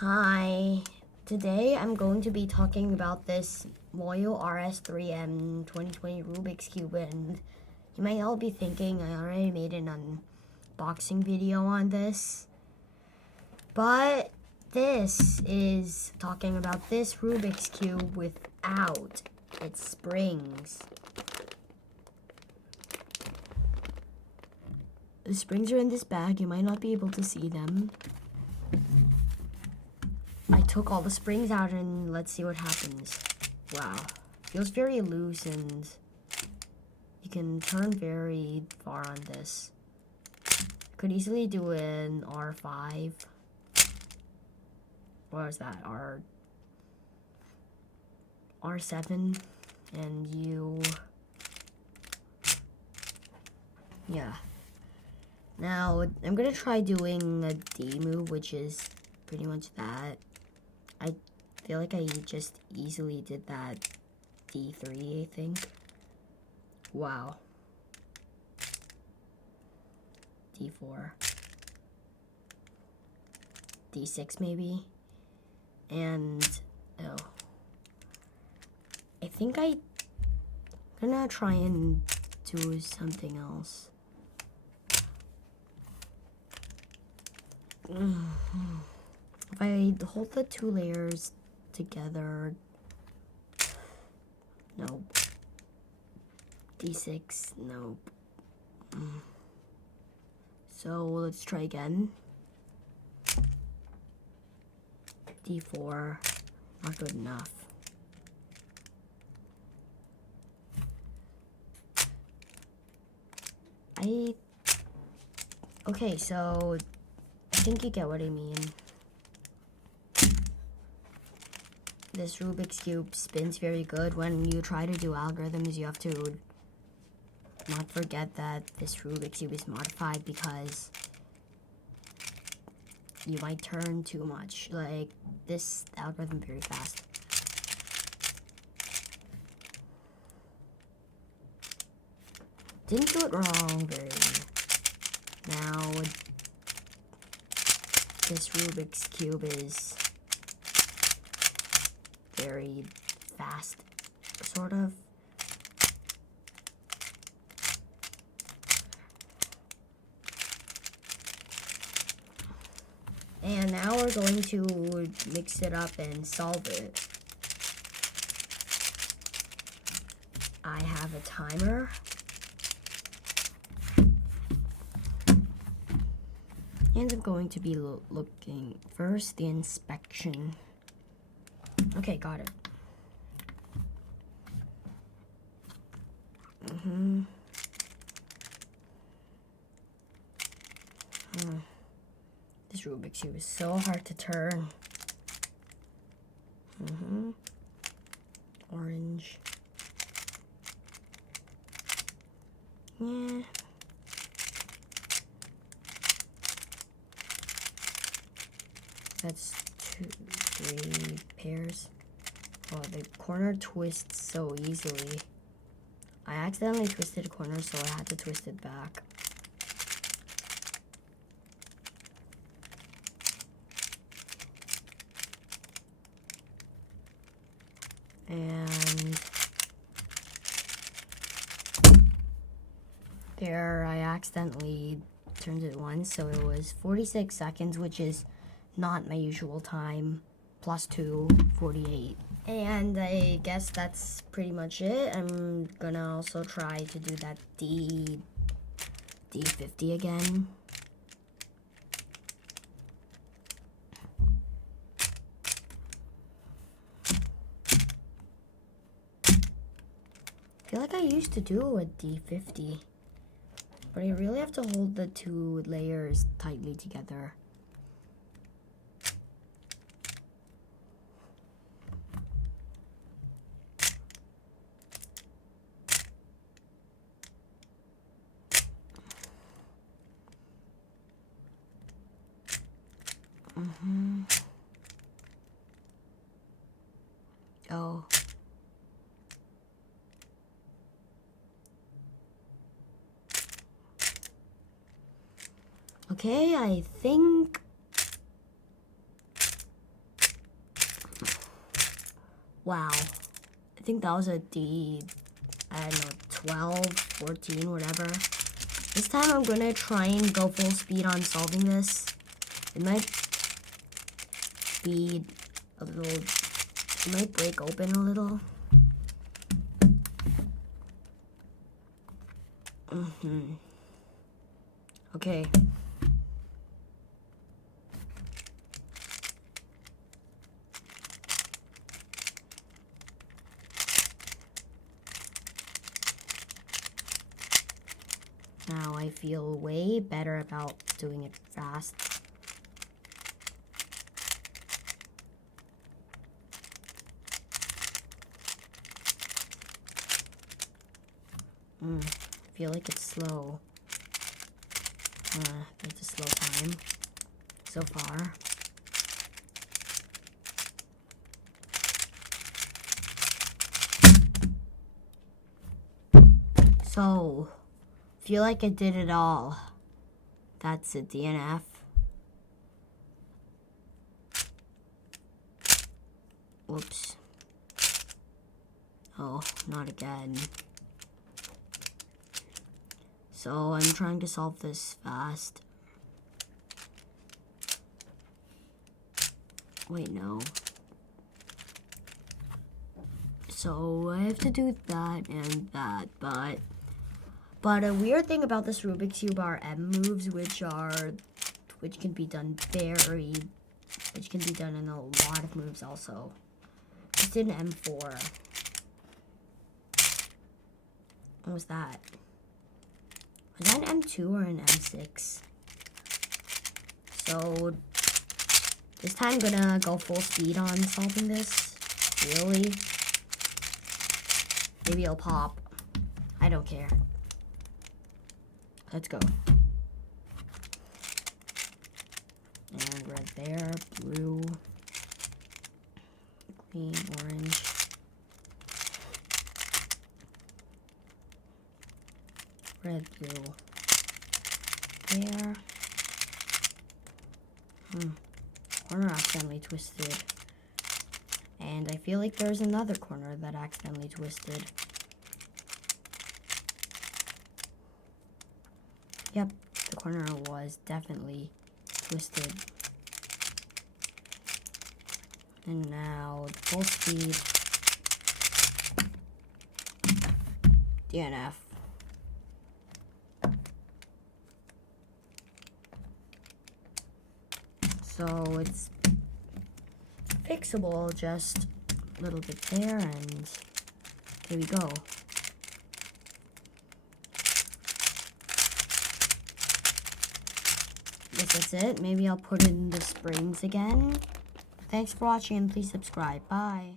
Hi, today I'm going to be talking about this MoYu RS3M 2020 Rubik's Cube, and you might all be thinking I already made an unboxing video on this, but this is talking about this Rubik's Cube without its springs. The springs are in this bag. You might not be able to see them. I took all the springs out and let's see what happens. Wow, feels very loose and you can turn very far on this. Could easily do an R5. What was that? R7 and U. Yeah. Now I'm gonna try doing a D move, which is pretty much that. I feel like I just easily did that D3, I think. Wow. D4. D6 maybe. And, oh. I think I'm gonna try and do something else. If I hold the two layers together, nope. D6, nope. So let's try again. D4, not good enough. Okay, so I think you get what I mean. This Rubik's Cube spins very good. When you try to do algorithms, you have to not forget that this Rubik's Cube is modified because you might turn too much. Like this algorithm very fast. Didn't do it wrong very. Now this Rubik's Cube is very fast, sort of. And now we're going to mix it up and solve it. I have a timer. And I'm going to be looking first the inspection. Okay, got it. This Rubik's Cube is so hard to turn. Orange. Yeah. That's 2, 3 pairs. Oh, the corner twists so easily. I accidentally twisted a corner, so I had to twist it back. And there, I accidentally turned it once, so it was 46 seconds, which is not my usual time, plus 2, 48. And I guess that's pretty much it. I'm gonna also try to do that D50 again. I feel like I used to do a D50, but I really have to hold the two layers tightly together. Oh. Okay, I think Wow. I think that was a D, I don't know, 12, 14, whatever. This time I'm gonna try and go full speed on solving this. It might be a little, it might break open a little. Okay. Now I feel way better about doing it fast. I feel like it's slow. It's a slow time so far. So, feel like I did it all. That's a DNF. Whoops. Oh, not again. So I'm trying to solve this fast. Wait, no. So I have to do that and that, but a weird thing about this Rubik's Cube are M moves, which can be done which can be done in a lot of moves also. Just in M4. What was that? Was that an M2 or an M6? So this time I'm gonna go full speed on solving this. Really? Maybe it'll pop. I don't care. Let's go. And red there, blue, green, orange. Red, blue. There. Corner accidentally twisted. And I feel like there's another corner that accidentally twisted. Yep, the corner was definitely twisted. And now full speed. DNF. So it's fixable, just a little bit there, and here we go. Guess that's it. Maybe I'll put in the springs again. Thanks for watching and please subscribe. Bye.